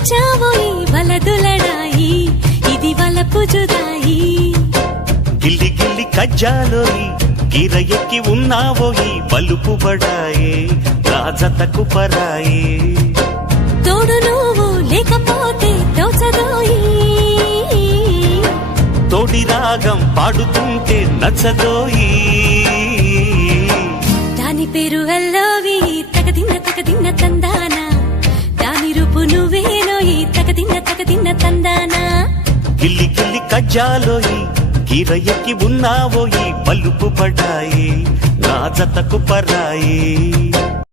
తెచ్చావోయి వలదులడాయి ఇది వలపు జుదాయి గిల్లి గిల్లి కజ్జాలోయి గిర ఎక్కి ఉన్నావోయి బలుపు బడాయే రాజతకు పరాయే తోడు నువ్వు లేకపోతే తోచదోయి తోడి రాగం పాడుతుంటే నచ్చదోయి దాని పేరు అల్లోవి తగదిన్న తందానా దాని రూపు నువ్వేనోయి తగదిన్న తందానా గిల్లి గిల్లి కజ్జాలోయి గిర ఎక్కి ఉన్నావోయి బలుపు బడాయే రాజతకు పరాయే